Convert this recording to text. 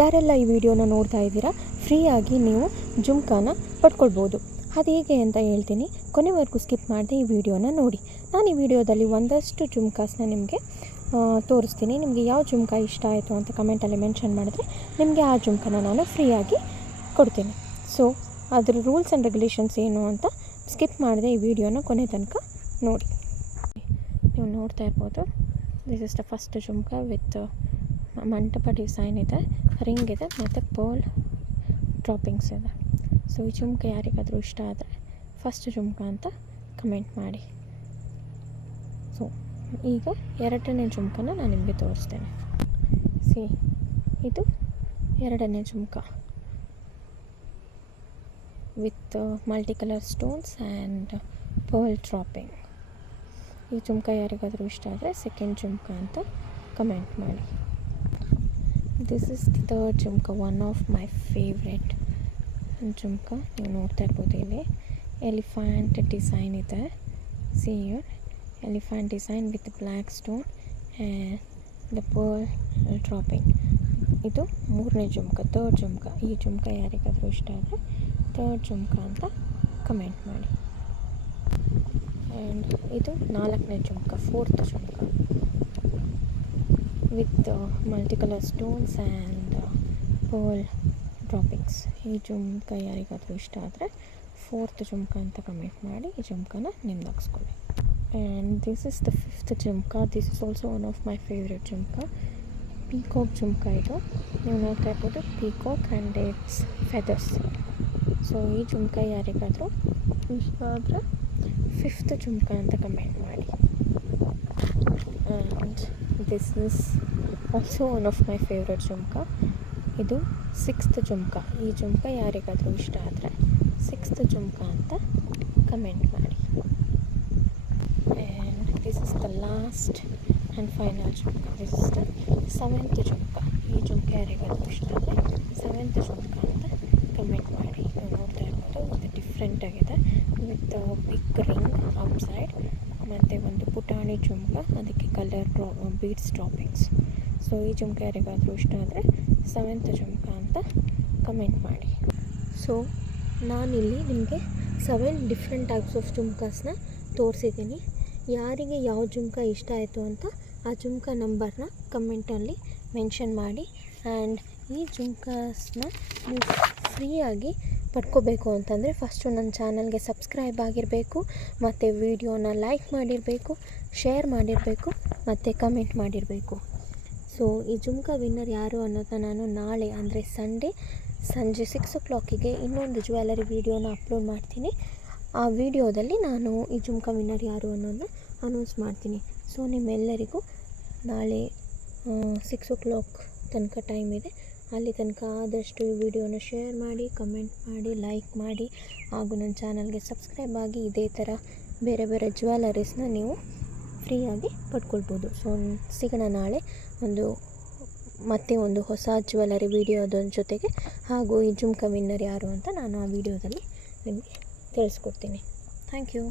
ಯಾರೆಲ್ಲ ಈ ವಿಡಿಯೋನ ನೋಡ್ತಾ ಇದ್ದೀರಾ, ಫ್ರೀಯಾಗಿ ನೀವು ಜುಮ್ಕಾನ ಪಡ್ಕೊಳ್ಬೋದು. ಅದು ಹೇಗೆ ಅಂತ ಹೇಳ್ತೀನಿ, ಕೊನೆವರೆಗೂ ಸ್ಕಿಪ್ ಮಾಡದೆ ಈ ವಿಡಿಯೋನ ನೋಡಿ. ನಾನು ಈ ವಿಡಿಯೋದಲ್ಲಿ ಒಂದಷ್ಟು ಜುಮ್ಕಾಸ್ನ ನಿಮಗೆ ತೋರಿಸ್ತೀನಿ. ನಿಮಗೆ ಯಾವ ಜುಮ್ಕಾ ಇಷ್ಟ ಆಯಿತು ಅಂತ ಕಮೆಂಟಲ್ಲಿ ಮೆನ್ಷನ್ ಮಾಡಿದ್ರೆ ನಿಮಗೆ ಆ ಜುಮ್ಕಾನ ನಾನು ಫ್ರೀಯಾಗಿ ಕೊಡ್ತೀನಿ. ಸೊ ಅದರ ರೂಲ್ಸ್ ಆ್ಯಂಡ್ ರೆಗ್ಯುಲೇಷನ್ಸ್ ಏನು ಅಂತ ಸ್ಕಿಪ್ ಮಾಡದೆ ಈ ವಿಡಿಯೋನ ಕೊನೆ ತನಕ ನೋಡಿ. ನೀವು ನೋಡ್ತಾ ಇರ್ಬೋದು, this is the first jhumka with ಮಂಟಪ ಡಿಸೈನ್ ಇದೆ, ರಿಂಗ್ ಇದೆ ಮತ್ತು ಪರ್ಲ್ ಡ್ರಾಪಿಂಗ್ಸ್ ಇದೆ. ಸೊ ಈ ಜುಮ್ಕಾ ಯಾರಿಗಾದರೂ ಇಷ್ಟ ಆದರೆ ಫಸ್ಟ್ ಜುಮ್ಕಾ ಅಂತ ಕಮೆಂಟ್ ಮಾಡಿ. ಸೊ ಈಗ ಎರಡನೇ ಜುಮ್ಕಾನ ನಾನು ನಿಮಗೆ ತೋರಿಸ್ತೇನೆ. ಇದು ಎರಡನೇ jhumka with multi colour stones and pearl dropping. ಈ ಜುಮ್ಕಾ ಯಾರಿಗಾದರೂ ಇಷ್ಟ ಆದರೆ ಸೆಕೆಂಡ್ ಜುಮ್ಕಾ ಅಂತ ಕಮೆಂಟ್ ಮಾಡಿ. This is the third jhumka, one of my favourite jhumka. ನೀವು ನೋಡ್ತಾ ಇರ್ಬೋದು, ಇಲ್ಲಿ ಎಲಿಫೆಂಟ್ ಡಿಸೈನ್ ಇದೆ. See here, elephant design with black stone and the pearl dropping. ಇದು ಮೂರನೇ ಜುಮ್ಕಾ, ಥರ್ಡ್ ಜುಮ್ಕಾ. ಈ ಜುಮ್ಕಾ ಯಾರಿಗಾದರೂ ಇಷ್ಟ ಆದರೆ ಥರ್ಡ್ ಜುಮ್ಕಾ ಅಂತ ಕಮೆಂಟ್ ಮಾಡಿ. ಆ್ಯಂಡ್ ಇದು ನಾಲ್ಕನೇ jhumka, fourth jhumka with multi colour stones and pearl droppings. ಈ ಜುಮ್ಕಾ ಯಾರಿಗಾದರೂ ಇಷ್ಟ ಆದರೆ ಫೋರ್ತ್ ಜುಮ್ಕಾ ಅಂತ ಕಮೆಂಟ್ ಮಾಡಿ ಈ ಜುಮ್ಕಾನ ನಿಮ್ದಾಗಿಸ್ಕೊಳ್ಳಿ. And this is the fifth jhumka. This is also one of my favourite jhumka. Peacock jhumka ಇದು. ನೀವು ನೋಡ್ತಾ ಇರ್ಬೋದು, peacock and its feathers. So ಈ ಜುಮ್ಕಾ ಯಾರಿಗಾದರೂ ಇಷ್ಟ ಆದರೆ ಫಿಫ್ತ್ ಜುಮ್ಕಾ ಅಂತ ಕಮೆಂಟ್ ಮಾಡಿ. And this is also one of my favourite jhumka. ಇದು ಸಿಕ್ಸ್ತ್ ಜುಮ್ಕಾ. ಈ ಜುಮ್ಕಾ ಯಾರಿಗಾದರೂ ಇಷ್ಟ ಆದರೆ ಸಿಕ್ಸ್ತ್ ಜುಮ್ಕಾ ಅಂತ ಕಮೆಂಟ್ ಮಾಡಿ. And this is the last and final jhumka. This is the seventh jhumka. ಈ ಜುಮ್ಕಾ ಯಾರಿಗಾದರೂ ಇಷ್ಟ ಆದರೆ ಸೆವೆಂತ್ ಜುಮ್ಕಾ ಅಂತ ಕಮೆಂಟ್ ಮಾಡಿ. ನೀವು ನೋಡ್ತಾ ಇರ್ಬೋದು, ಒಂದು ಡಿಫ್ರೆಂಟಾಗಿದೆ ವಿತ್ ಬಿಗ್ ರಿಂಗ್ ಔಟ್ಸೈಡ್ ಮತ್ತು ಒಂದು ಪುಟಾಣಿ ಜುಮ್ಕಾ, ಅದಕ್ಕೆ ಕಲರ್ ಬೀಡ್ಸ್ ಡ್ರಾಪಿಂಗ್ಸ್. ಸೊ ಈ ಜುಮ್ಕಾ ಯಾರಿಗಾದರೂ ಇಷ್ಟ ಆದರೆ ಸೆವೆಂತ್ ಜುಮ್ಕಾ ಅಂತ ಕಮೆಂಟ್ ಮಾಡಿ. ಸೊ ನಾನಿಲ್ಲಿ ನಿಮಗೆ 7 ಡಿಫ್ರೆಂಟ್ ಟೈಪ್ಸ್ ಆಫ್ ಜುಮ್ಕಾಸ್ನ ತೋರಿಸಿದ್ದೀನಿ. ಯಾರಿಗೆ ಯಾವ ಜುಮ್ಕಾ ಇಷ್ಟ ಆಯಿತು ಅಂತ ಆ ಜುಮ್ಕಾ ನಂಬರ್ನ ಕಮೆಂಟಲ್ಲಿ ಮೆನ್ಷನ್ ಮಾಡಿ. ಆ್ಯಂಡ್ ಈ ಜುಮ್ಕಾಸ್ನ ನೀವು ಫ್ರೀಯಾಗಿ ಪಡ್ಕೋಬೇಕು ಅಂತಂದರೆ ಫಸ್ಟು ನನ್ನ ಚಾನಲ್ಗೆ ಸಬ್ಸ್ಕ್ರೈಬ್ ಆಗಿರಬೇಕು, ಮತ್ತು ವಿಡಿಯೋನ ಲೈಕ್ ಮಾಡಿರಬೇಕು, ಶೇರ್ ಮಾಡಿರಬೇಕು ಮತ್ತು ಕಮೆಂಟ್ ಮಾಡಿರಬೇಕು. ಸೊ ಈ ಜುಮ್ಕಾ ವಿನ್ನರ್ ಯಾರು ಅನ್ನೋದನ್ನ ನಾನು ನಾಳೆ ಅಂದರೆ ಸಂಡೇ ಸಂಜೆ 6 o'clock ಇನ್ನೊಂದು ಜ್ಯುವೆಲರಿ ವಿಡಿಯೋನ ಅಪ್ಲೋಡ್ ಮಾಡ್ತೀನಿ. ಆ ವಿಡಿಯೋದಲ್ಲಿ ನಾನು ಈ ಜುಮ್ಕಾ ವಿನ್ನರ್ ಯಾರು ಅನ್ನೋದನ್ನ ಅನೌನ್ಸ್ ಮಾಡ್ತೀನಿ. ಸೊ ನಿಮ್ಮೆಲ್ಲರಿಗೂ ನಾಳೆ 6 o'clock ತನಕ ಟೈಮ್ ಇದೆ. ಅಲ್ಲಿ ತನಕ ಆದಷ್ಟು ಈ ವಿಡಿಯೋನ ಶೇರ್ ಮಾಡಿ, ಕಮೆಂಟ್ ಮಾಡಿ, ಲೈಕ್ ಮಾಡಿ, ಹಾಗೂ ನನ್ನ ಚಾನಲ್ಗೆ ಸಬ್ಸ್ಕ್ರೈಬ್ ಆಗಿ ಇದೇ ಥರ ಬೇರೆ ಬೇರೆ ಜ್ಯುವೆಲರೀಸ್ನ ನೀವು ಫ್ರೀಯಾಗಿ ಪಡ್ಕೊಳ್ಬೋದು. ಸೊ ಸಿಗೋಣ ನಾಳೆ ಮತ್ತೆ ಒಂದು ಹೊಸ ಜ್ಯುವೆಲರಿ ವಿಡಿಯೋದ ಜೊತೆಗೆ. ಹಾಗೂ ಈ ಜುಮ್ಕಾ ವಿನ್ನರ್ ಯಾರು ಅಂತ ನಾನು ಆ ವಿಡಿಯೋದಲ್ಲಿ ನಿಮಗೆ ತಿಳಿಸ್ಕೊಡ್ತೀನಿ. Thank you.